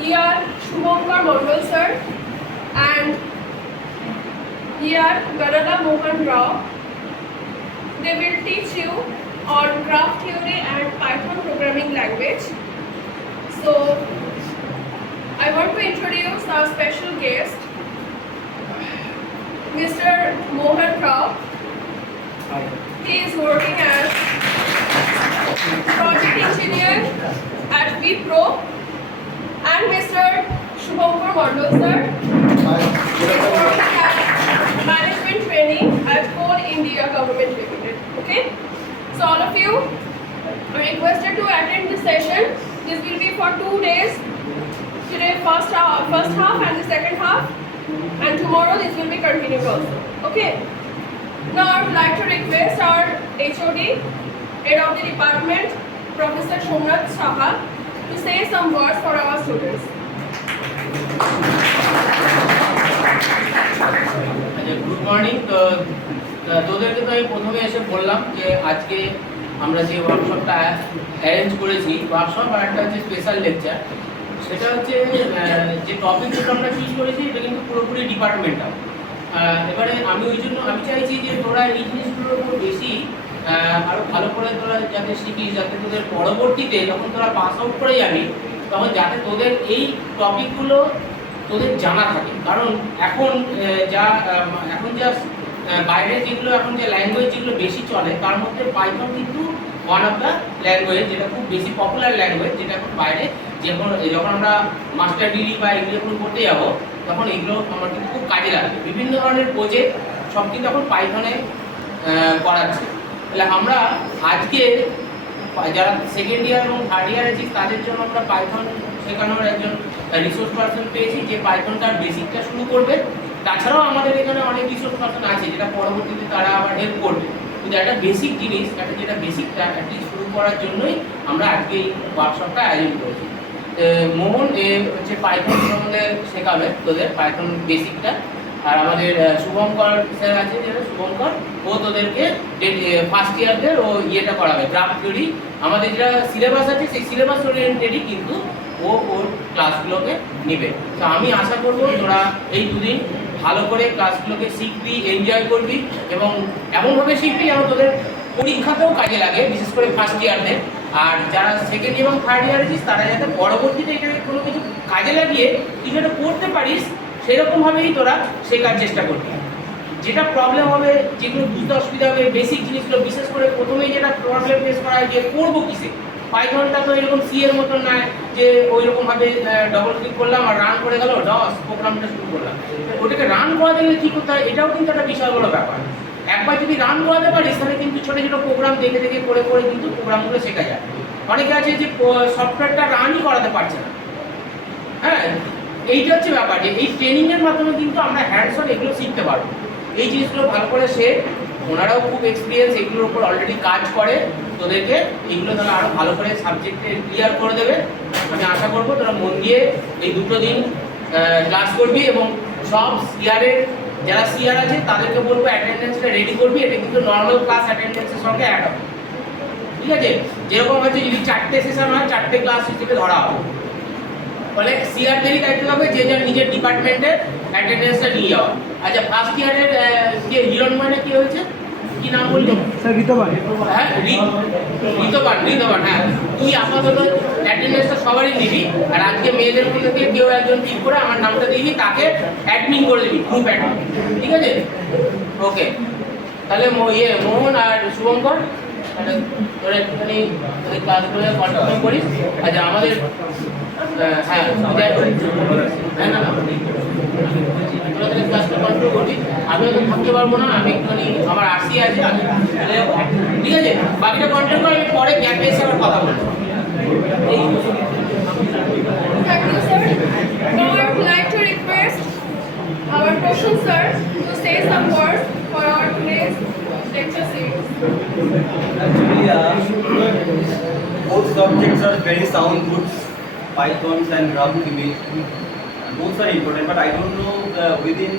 Here Shubhankar sir and here Ganala Mohan. They will teach you on graph theory and Python programming language. So I want to introduce our special guest, Mr. Mohan. He is working as project engineer at WIPRO, and Mr. Shubhankar sir is working as management training at Coal India Government Limited. Okay, so all of you are requested to attend this session. This will be for 2 days. Today first half and the second half, and tomorrow this will be continued also. Okay. Now I would like to request our HOD, head of the department, Professor Somnath Saha, to say some words for our students. Good morning. তোদেরকে তো আমি প্রথমে এসে বললাম যে আজকে আমরা যে ওয়ার্কশপটা অ্যারেঞ্জ করেছি, ওয়ার্কশপ আর একটা হচ্ছে স্পেশাল লেকচার, সেটা হচ্ছে যে টপিকগুলো আমরা চুজ করেছি এটা কিন্তু পুরোপুরি ডিপার্টমেন্টাল। এবারে আমি চাইছি যে তোরা এই জিনিসগুলোর উপর বেশি আরও ভালো করে তোরা যাতে শিখিস, যাতে তোদের পরবর্তীতে যখন তোরা পাস আউট করে যাবি তখন যাতে তোদের এই টপিকগুলো তোদের জানা থাকে। কারণ এখন যা বাইরে যেগুলো এখন যে ল্যাঙ্গুয়েজ যেগুলো বেশি চলে তার মধ্যে পাইথন কিন্তু ওয়ান অফ দ্য ল্যাঙ্গুয়েজ, যেটা খুব বেশি পপুলার ল্যাঙ্গুয়েজ, যেটা এখন বাইরে যখন আমরা মাস্টার ডিগ্রি বা এগুলো যখন করতে যাবো তখন এগুলো আমার কিন্তু খুব কাজে লাগবে। বিভিন্ন ধরনের প্রজেক্ট সব কিন্তু এখন পাইথনে করাচ্ছে। তাহলে আমরা আজকে যারা সেকেন্ড ইয়ার এবং থার্ড ইয়ার আছি তাদের জন্য আমরা পাইথন শেখানোর একজন রিসোর্স পার্সন পেয়েছি যে পাইথনটার বেসিকটা শুরু করবে। তাছাড়াও আমাদের এখানে অনেক রিসোর্স পার্সন আছে যেটা পরবর্তীতে তারা আবার হেল্প করবে, কিন্তু একটা বেসিক জিনিস, যেটা বেসিকটা অ্যাটলিস্ট শুরু করার জন্যই আমরা আজকে এই ওয়ার্কশপটা আয়োজন করেছি। মোহন হচ্ছে পাইথন সম্বন্ধে শেখাবে তোদের পাইথন বেসিকটা, আর আমাদের শুভঙ্কর স্যার আছে যেটা শুভঙ্কর, ও তোদেরকে ফার্স্ট ইয়ারদের ও ইয়েটা করাবে গ্রাফ থিওরি। আমাদের যেটা সিলেবাস আছে সেই সিলেবাস ওরিয়েন্টেডই কিন্তু ওর ক্লাসগুলোকে নেবে। তো আমি আশা করবো তোরা এই দুদিন ভালো করে ক্লাসগুলোকে শিখবি, এনজয় করবি এবং এমনভাবে শিখবি যেন তোদের পরীক্ষাতেও কাজে লাগে, বিশেষ করে ফার্স্ট ইয়ারদের। আর যারা সেকেন্ড এবং থার্ড ইয়ার আছিস তারা যাতে পরবর্তীতে এখানে কোনো কিছু কাজে লাগিয়ে তুই যেটা করতে পারিস সেরকমভাবেই তোরা শেখার চেষ্টা করবি। যেটা প্রবলেম হবে, যেগুলো বুঝতে অসুবিধা হবে, বেসিক জিনিসগুলো, বিশেষ করে প্রথমেই যেটা প্রবলেম ফেস করা হয় যে করবো কিসে। পাইথনটা তো এরকম সি এর মতন নয় যে ওই রকমভাবে ডবল ক্লিক করলাম আর রান করে গেল, প্রোগ্রামটা শুরু করলাম। ওটাকে রান করাতে গেলে কী করতে হয় এটাও কিন্তু একটা বিশাল বড় ব্যাপার। একবার যদি রান করাতে পারিস তাহলে কিন্তু ছোটো ছোটো প্রোগ্রাম দেখে দেখে করে করে কিন্তু প্রোগ্রামগুলো শেখা যায়। অনেকে আছে যে সফটওয়্যারটা রানই করাতে পারছে না। হ্যাঁ, এইটা হচ্ছে ব্যাপার যে এই ট্রেনিংয়ের মাধ্যমে কিন্তু আমরা হ্যান্ডস অন এগুলো শিখতে পারবো। এই জিনিসগুলো ভালো করে শেখ, ওনারাও খুব এক্সপিরিয়েন্স, এগুলোর উপর অলরেডি কাজ করে। তোদেরকে এগুলো তারা আরও ভালো করে সাবজেক্টে ক্লিয়ার করে দেবে। আমি আশা করবো তোরা মন দিয়ে এই দুটো দিন ক্লাস করবি এবং সব সিআরের যারা সিআর আছে তাদেরকে বলবো অ্যাটেন্ডেন্সটা রেডি করবি। এটা কিন্তু নর্মাল ক্লাস অ্যাটেন্ডেন্সের সঙ্গে অ্যাড হবে, ঠিক আছে? যেরকম হচ্ছে যদি 4টে সেশন হয় 4টে ক্লাস হিসেবে ধরা হবে। ফলে সিআরদেরই দায়িত্ব হবে যে যার নিজের ডিপার্টমেন্টের অ্যাটেন্ডেন্সটা নিয়ে যাওয়া। আচ্ছা, ফার্স্ট ইয়ারের যে হিরণময় কি হয়েছে, কি নাম বললি? স্যার ঋতবান। হ্যাঁ, ঋতবান। হ্যাঁ, তুই আপাতত অ্যাটেন্ডেন্সটা সবারই নিবি, আর আজকে মেয়েদের মধ্যে থেকে কেউ একজন ঠিক করে আমার নামটা দিবি, তাকে অ্যাডমিন করে দিবি, গ্রুপ অ্যাডমিন, ঠিক আছে? ওকে, তাহলে মোহন আর শুভঙ্কর তোরা একটুখানি ক্লাসগুলো কন্টিনিউ করিস। আচ্ছা, আমাদের হ্যাঁ না ক্লাসটা কন্টিনিউ করবি। আমি তো থাকতে পারবো না, আমি একটুখানি আমার আরসি আছে, ঠিক আছে? বাকিটা কন্টিনিউ করে আমি পরে গ্যাপে এসে আবার কথা বলবো। Thank you, sir. Now I would like to request our Roshan sir to say some words for our today's lecture series. Actually, both subjects are very sound, good Pythons and graph theory. Both are important, but I don't know within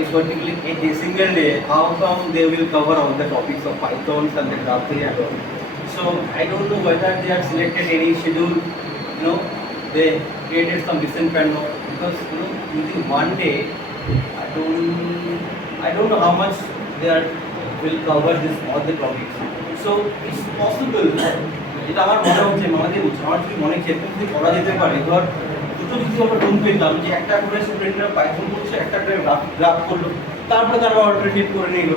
a particular a single day how come they will cover all the topics of Pythons and the graph theory and all. So I don't know whether they have selected any schedule, they created some disenchantment because within one day, I don't know how much they will cover this all the topics. So it's possible. এটা আমার মনে হচ্ছে আমার যদি মনে ক্ষেত্রে যদি করা যেতে পারে, ধর দুটো যদি আমরা রুম পেতাম যে একটা করে স্টুডেন্টরা পাইথন করছে, একটা করে গ্রাফ করলো, তারপরে তারা অল্টারনেটিভ করে নিল,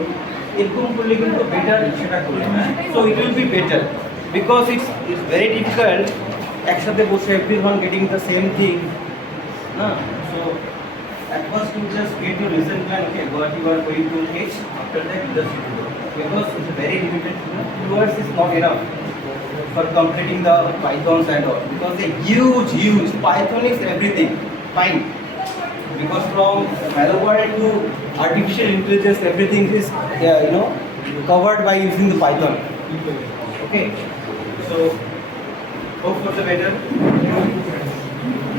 এরকম করলে কিন্তু বেটার সেটা করলে, হ্যাঁ। So it will be better because it's very difficult একসাথে বসে everyone getting the same thing না। So at first you just get your lesson plan, okay, what you are going to teach, after that you just do it. Because it's very limited, 2 hours is not enough for completing the Pythons and all, because the huge Python is everything, fine, because from malware to artificial intelligence everything is covered by using the Python, okay. So hope for the better.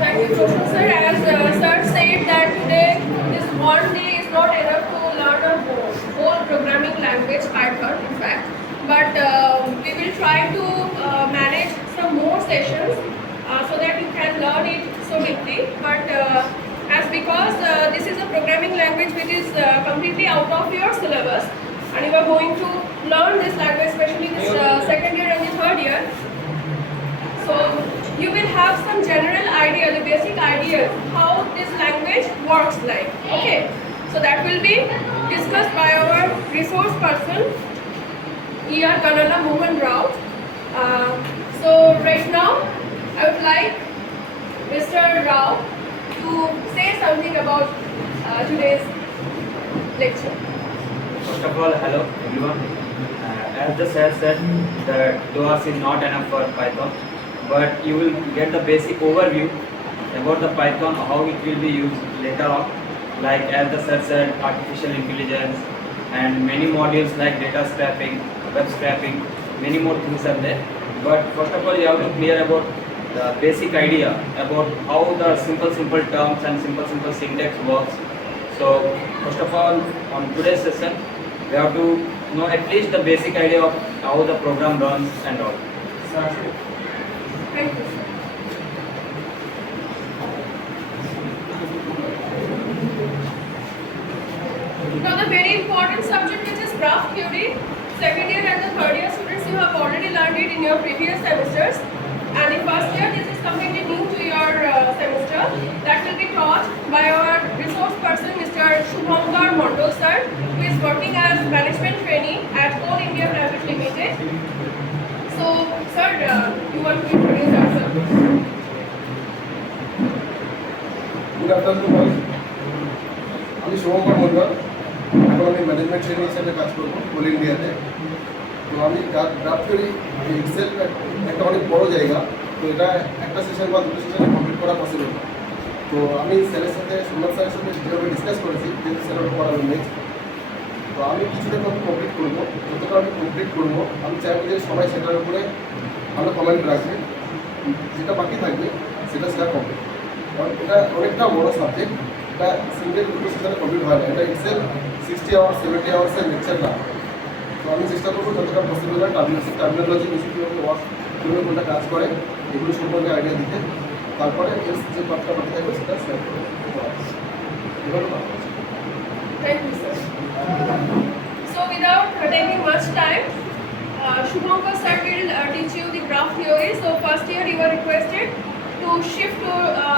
Thank you, Joshua sir. As sir said that today, this one day is not enough to learn a whole programming language, Python, in fact. But we will try to manage some more sessions so that you can learn it so deeply. But as because this is a programming language which is completely out of your syllabus, and you are going to learn this language, especially this second year and the third year. So you will have some general idea, the basic idea how this language works like. Okay, so that will be discussed by our resource person here, Ganala Mohan. So right now I would like Mr. Rao to say something about today's lecture. First of all, hello everyone. As the sir said, that 2 hours is not enough for Python, but you will get the basic overview about the Python, how it will be used later on. Like as the sir said, artificial intelligence and many modules like data scraping, web scraping, many more things are there. But first of all, you have to clear about the basic idea about how the simple terms and simple syntax works. So first of all, on today's session, we have to know at least the basic idea of how the program runs and all. Thank you. Now the very important subject which is graph theory, second year and the third year students, you have already learned it in your previous semesters, and in first year this is completely new to your semester. That will be taught by our resource person Mr. Shubhamkar Mondol sir, who is working as management trainee at All India Private Limited. So sir, you want to introduce yourself? Good afternoon, boys. আমি শুভঙ্কর মন্ডল, এখন আমি management training হিসেবে কাজ করবো অল ইন্ডিয়াতে। তো আমি graph theory itself একটা অনেক বড় জায়গা, তো এটা একটা সেশন বা দুটো সেশনে কমপ্লিট করা পসিবল না। তো আমি স্যারের সাথে সোমনাথ স্যারের সাথে যেভাবে ডিসকাস করেছি যেহেতু স্যার করাবো নেক্সট, তো আমি কিছুটা কমপ্লিট করবো। যতটা আমি কমপ্লিট করবো আমি চাইবো যে সবাই সেটার উপরে ভালো কমেন্ট রাখবে, যেটা বাকি থাকবে সেটা স্যার কমপ্লিট, কারণ এটা অনেকটা বড় সাবজেক্ট। এটা সিঙ্গেল দুটো সেশনে কমপ্লিট হয় না, এটা ইটসেলফ 60 আওয়ার্স 70 আওয়ার্সের লেকচার না। তো আমি চেষ্টা করবো যতটা পসিবল হয় টার্মিনোলজি বেশি কীভাবে ওয়ার্ক, কীভাবে কোনটা কাজ করে এগুলো সম্পর্কে আইডিয়া দিতে, তারপরে যে পার্টটা বাকি থাকবে সেটা শেয়ার করবো। Thank you, sir. So without taking much time, Shubhankar sir will teach you the graph theory. So first year you were requested to shift to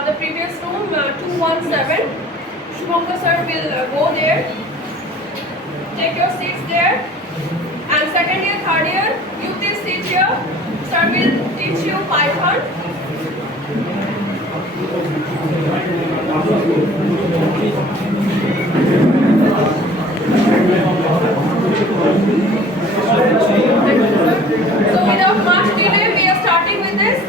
the previous room 217. Shubhankar sir will go there. Take your seats there. And second year, third year, you please sit here. Sir will teach you Python. So without much delay, we are starting with this.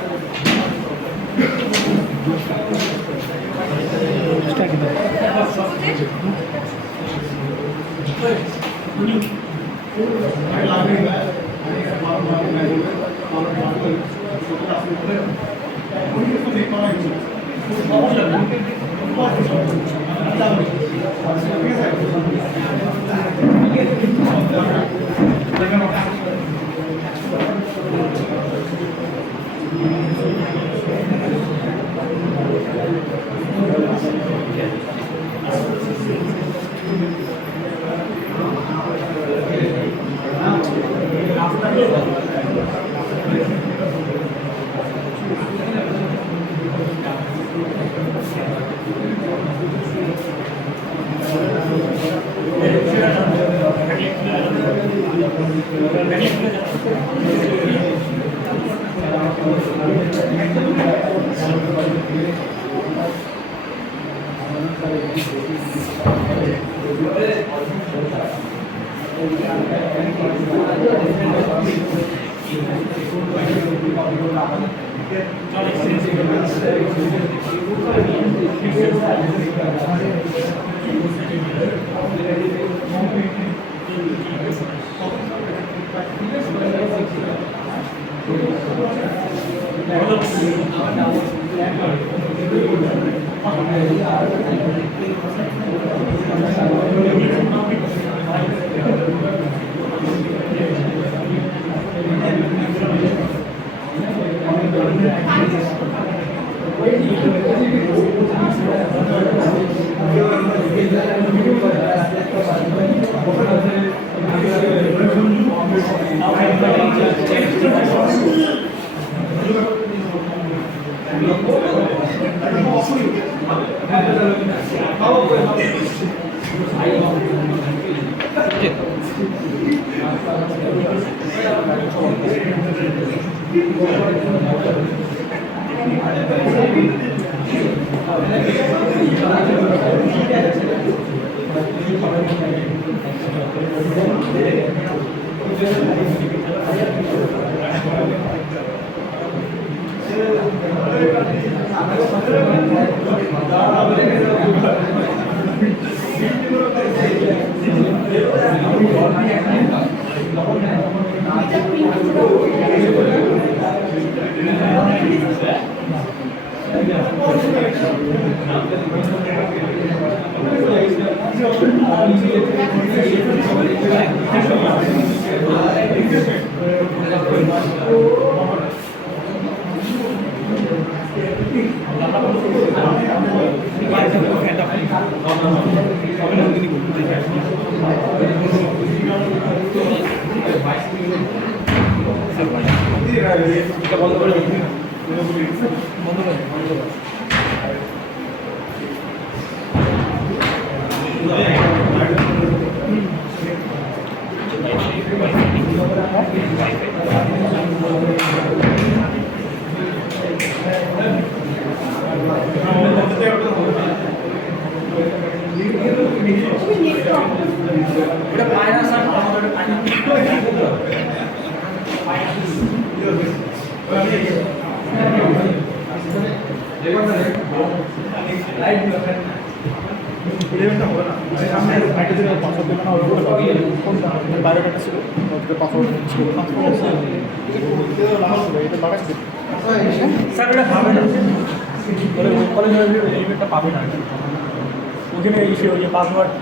ওখানে ইস্যু ওই যে পাসওয়ার্ড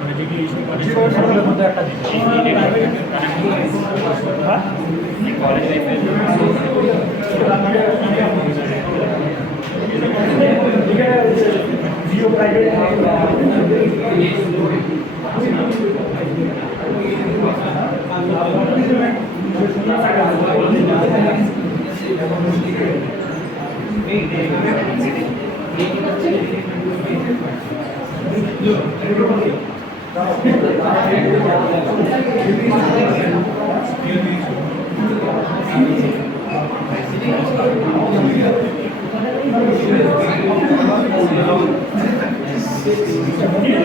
মানে যেগুলি ইস্যু করে সেগুলোর মধ্যে একটা দিতে হ্যাঁ জিও প্রাইভেট Thank you.